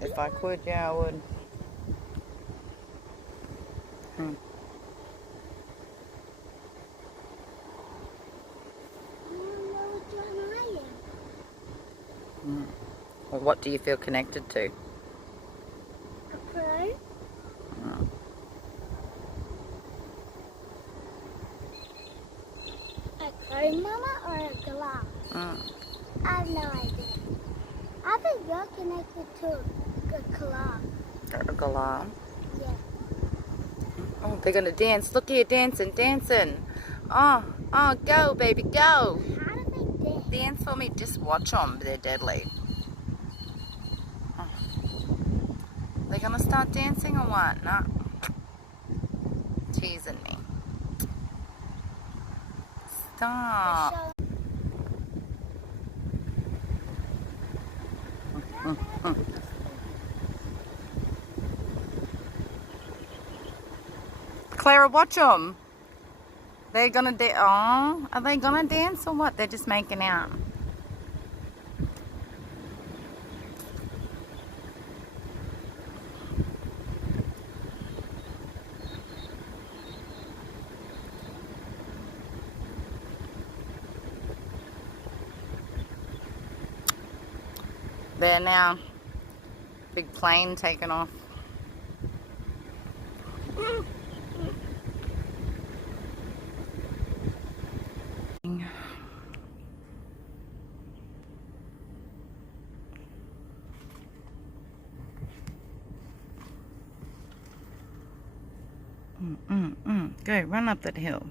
If I could, yeah, I would. Hmm. Hmm. Well, what do you feel connected to? A crow. Hmm. A crow, Mama, or a galah? Hmm. I have no idea. I think you're connected to a galah. A galah. Yeah. Oh, they're gonna dance. Look here, dancing, dancing. Oh, oh, go, baby, go. How do they dance? Dance for me. Just watch them. They're deadly. Oh. They're gonna start dancing or what? No. Teasing me. Stop. Clara, watch them. They're gonna oh, are they gonna dance or what? They're just making out. There now. Big plane taking off. Go, run up that hill.